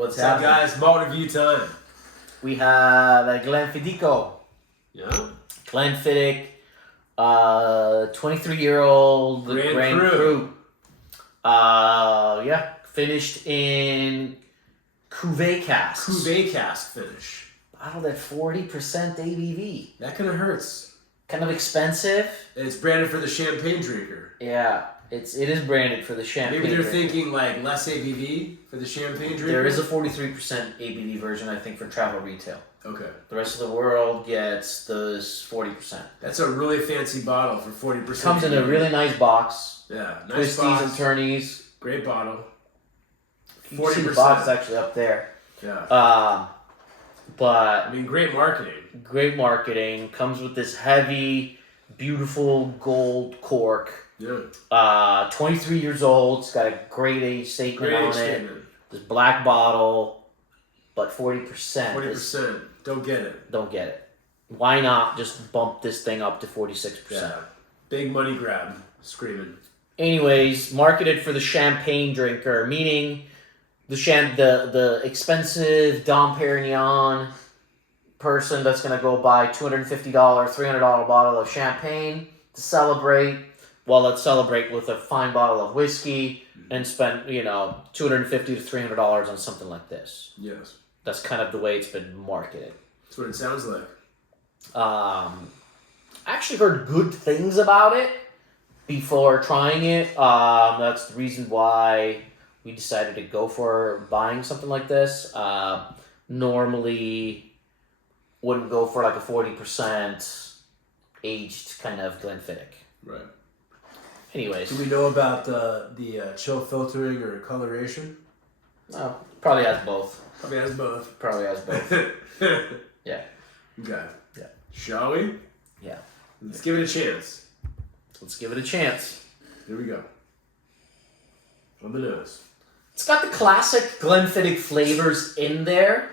What's up, happening? guys? Malt review time. We have a Glenfiddich. Yeah. Glenfiddich, 23-year-old Grand Cru. Yeah, finished in cuvee casks. Cuvee cask finish. Bottled at 40% ABV. That kind of hurts. Kind of expensive. It's branded for the champagne drinker. Yeah, it is branded for the champagne Maybe they're drinker. thinking like less ABV for the champagne drinker. There is a 43% ABV version, I think, for travel retail. Okay. The rest of the world gets this 40%. That's a really fancy bottle for 40%. Comes in a really nice box. Yeah, nice Twisties box. and turnies. Great bottle. 40%. You see the box is actually up there. Yeah. But I mean, great marketing. Great marketing. Comes with this heavy, beautiful gold cork. Yeah. 23 years old. It's got a great age statement on it. This black bottle, but 40%. 40%. Don't get it. Don't get it. Why not just bump this thing up to 46%? Yeah. Big money grab. Screaming. Anyways, marketed for the champagne drinker, meaning the expensive Dom Perignon person that's going to go buy $250, $300 bottle of champagne to celebrate. Well, let's celebrate with a fine bottle of whiskey and spend, $250 to $300 on something like this. Yes. That's kind of the way it's been marketed. That's what it sounds like. I actually heard good things about it before trying it. That's the reason why we decided to go for buying something like this. Normally wouldn't go for like a 40% aged kind of Glenfiddich. Right. Anyways. Do we know about the chill filtering or coloration? No, probably has both. Probably has both. Probably has both. Yeah. Okay. Yeah. Shall we? Yeah. Let's give it a chance. Let's give it a chance. Here we go. On the nose. It's got the classic Glenfiddich flavors in there,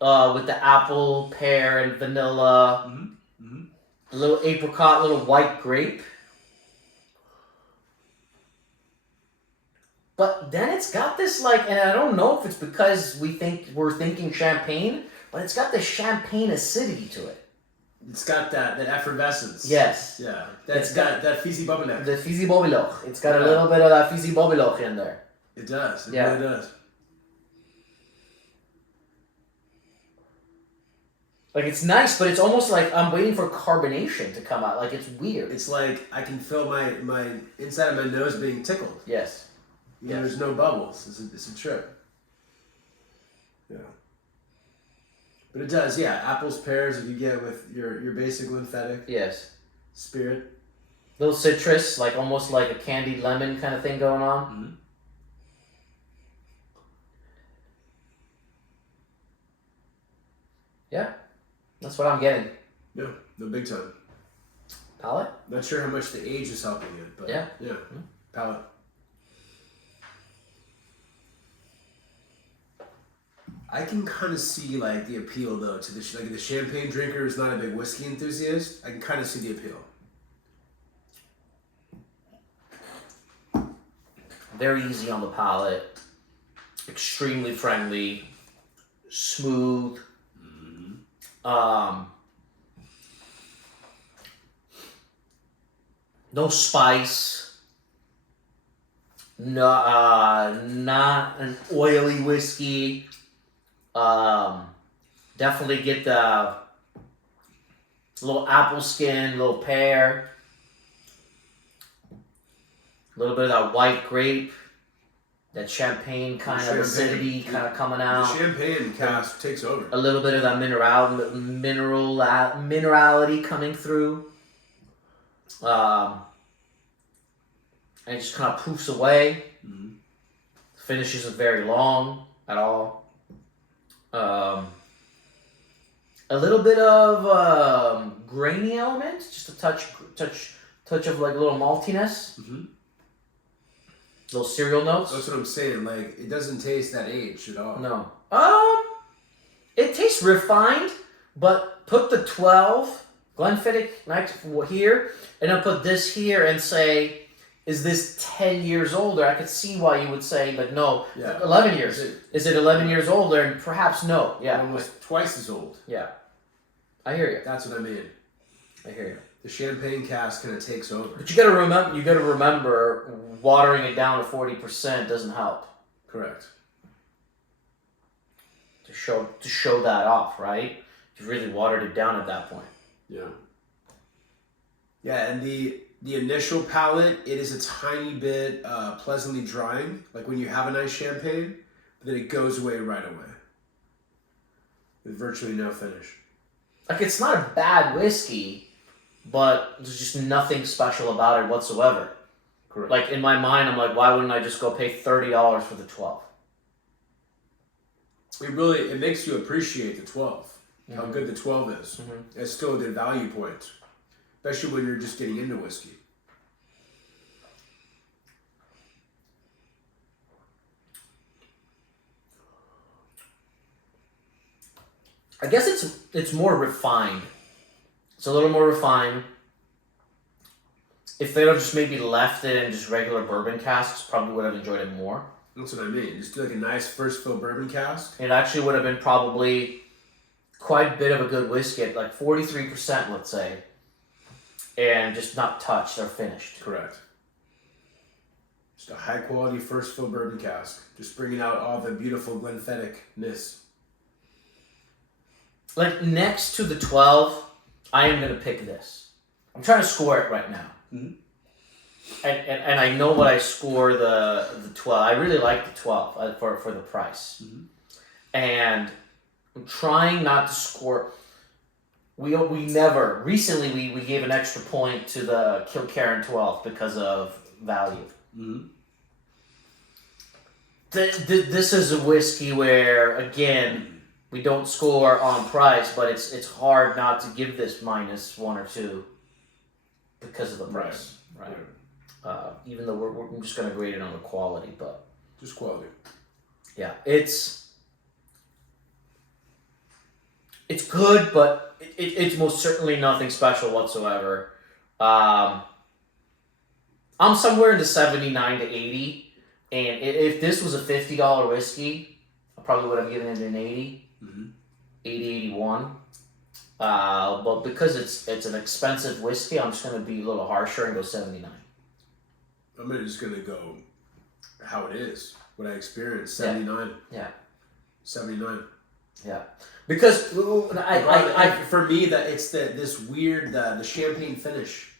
with the apple, pear, and vanilla. Mm-hmm. Mm-hmm. A little apricot, a little white grape. But then it's got this and I don't know if it's because we're thinking champagne, but it's got the champagne acidity to it. It's got that effervescence. Yes. Yeah. That's got that fizzy bubbleneck. The fizzy bobiloch. It's got a little bit of that fizzy bobiloch in there. It does. It Yeah. really does. It's nice, but it's almost like I'm waiting for carbonation to come out. It's weird. It's like I can feel my inside of my nose being tickled. Yes. There's no bubbles. It's a trip. Yeah. But it does, yeah. Apples, pears, if you get with your basic Glenfiddich. Yes. Spirit. Little citrus, almost like a candied lemon kind of thing going on. Mm-hmm. Yeah. That's what I'm getting. Yeah, no big time. Palate? Not sure how much the age is helping it, but yeah. Mm-hmm. Palate. I can kind of see the appeal though to the champagne drinker who's not a big whiskey enthusiast. I can kind of see the appeal. Very easy on the palate. Extremely friendly. Smooth. No spice. No, not an oily whiskey. Definitely get the little apple skin, little pear. A little bit of that white grape. That champagne kind of acidity kind of coming out. The champagne cask takes over. A little bit of that minerality coming through. And it just kind of poofs away. Mm-hmm. Finish isn't very long at all. A little bit of grainy element, just a touch of a little maltiness. Mm-hmm. Little cereal notes. That's what I'm saying. It doesn't taste that aged at all. No. It tastes refined, but put the 12 Glenfiddich next here, and then put this here and say is this 10 years older? I could see why you would say, like, no, Yeah. 11 years. Is it 11 years older? And perhaps no. Yeah. Almost twice as old. Yeah. I hear you. That's what I mean. I hear you. The champagne cask kind of takes over. But you got to remember, watering it down to 40% doesn't help. Correct. To show that off, right? You've really watered it down at that point. Yeah. Yeah, and the initial palate, it is a tiny bit pleasantly drying, like when you have a nice champagne, but then it goes away right away with virtually no finish. Like, it's not a bad whiskey, but there's just nothing special about it whatsoever. Correct. Like, in my mind, I'm like, why wouldn't I just go pay $30 for the 12? It makes you appreciate the 12, how Mm-hmm. good the 12 is. Mm-hmm. It's still a good value point, especially when you're just getting into whiskey. I guess it's more refined. It's a little more refined. If they'd have just maybe left it in just regular bourbon casks, probably would have enjoyed it more. That's what I mean. Just do like a nice first fill bourbon cask. It actually would have been probably quite a bit of a good whiskey, at like 43%, let's say, and just not touched or finished. Correct. Just a high quality first fill bourbon cask. Just bringing out all the beautiful Glenfiddich-ness. Like, next to the 12, I am going to pick this. I'm trying to score it right now. Mm-hmm. And I know what I score the 12. I really like the 12 for the price. Mm-hmm. And I'm trying not to score. We never, recently we gave an extra point to the Kilkerran 12 because of value. Mm-hmm. This is a whiskey where, again, we don't score on price, but it's hard not to give this -1 or 2 because of the price, right? Even though we're just going to grade it on the quality, but Just quality. yeah, it's good, but it's most certainly nothing special whatsoever. I'm somewhere in the 79 to 80, and if this was a $50 whiskey, I probably would have given it an 80. Mm-hmm. 80, 81. But because it's an expensive whiskey, I'm just going to be a little harsher and go 79. I'm just going to go how it is, what I experienced, 79. Yeah. 79. Yeah. Because for me, that it's this weird, the champagne finish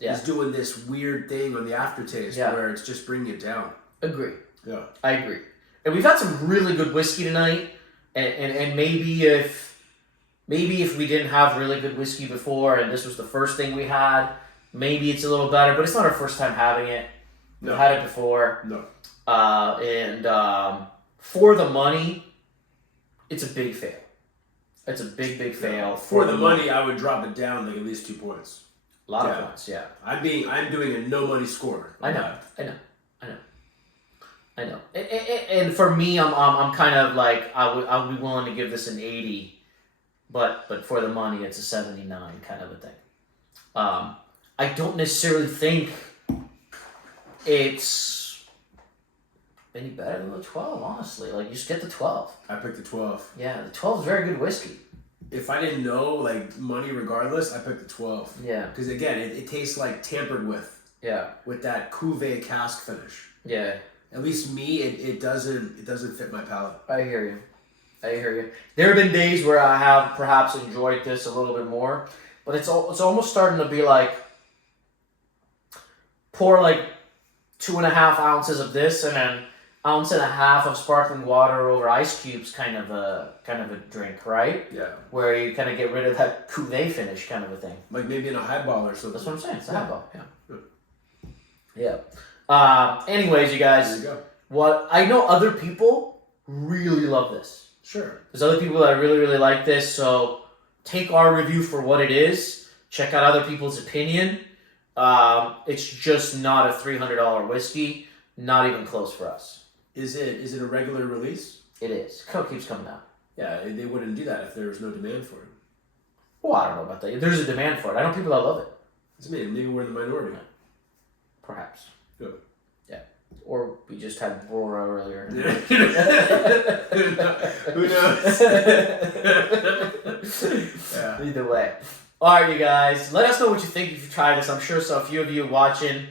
is doing this weird thing on the aftertaste where it's just bringing it down. Agree. Yeah. I agree. And we've had some really good whiskey tonight, and maybe if we didn't have really good whiskey before and this was the first thing we had, maybe it's a little better, but it's not our first time having it. We've had it before. No. And for the money, it's a big fail. It's a big fail. For the money, I would drop it down like at least 2 points. A lot of points, yeah. I'm doing a no money score. I know. And for me, I'm kind of like I would be willing to give this an 80, but for the money, it's a 79 kind of a thing. I don't necessarily think it's any better than the 12, honestly. Like, you just get the 12. I picked the 12. Yeah, the 12 is very good whiskey. If I didn't know, like, money regardless, I picked the 12. Yeah. Because, again, it tastes like tampered with. Yeah. With that cuvee cask finish. Yeah. At least me, it doesn't fit my palate. I hear you. There have been days where I have perhaps enjoyed this a little bit more, but it's almost starting to be like, pour like 2.5 ounces of this and then 1.5 ounces of sparkling water over ice cubes, kind of a drink, right? Yeah. Where you kind of get rid of that cuvee finish, kind of a thing. Like maybe in a highball or something. That's what I'm saying. It's a highball. Yeah. Anyways, you guys. There you go. What I know, other people really love this. Sure. There's other people that really, really like this, so take our review for what it is. Check out other people's opinion. It's just not a $300 whiskey. Not even close for us. Is it a regular release? It is. Coke keeps coming out. Yeah, they wouldn't do that if there was no demand for it. Well, I don't know about that. There's a demand for it. I know people that love it. It's me. Maybe we're in the minority. Perhaps. Good. Yeah. Or we just had Bora earlier. Who knows? Yeah. Either way. Alright, you guys. Let us know what you think if you try this. I'm sure so a few of you watching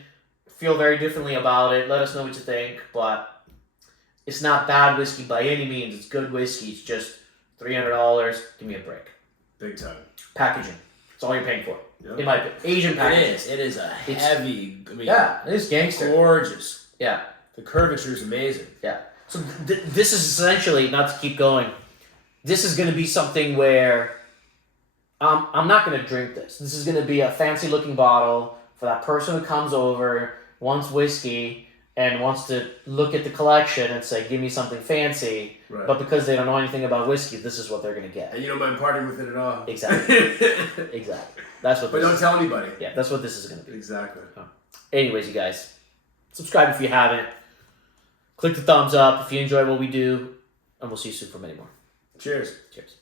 feel very differently about it. Let us know what you think. But it's not bad whiskey by any means. It's good whiskey. It's just $300. Give me a break. Big time. Packaging. That's all you're paying for. Yep. In my opinion. Asian packaging. It is a heavy. I mean, Yeah, it is gangster. gorgeous. Yeah. The curvature is amazing. Yeah. So this is essentially, not to keep going, this is going to be something where I'm not going to drink this. This is going to be a fancy looking bottle for that person who comes over, wants whiskey, and wants to look at the collection and say, give me something fancy. Right. But because they don't know anything about whiskey, this is what they're going to get. And you don't mind partying with it at all. Exactly. Exactly. That's what But this don't is. tell anybody. Yeah, that's what this is going to be. Exactly. Anyways, you guys, subscribe if you haven't. Click the thumbs up if you enjoy what we do. And we'll see you soon for many more. Cheers. Cheers.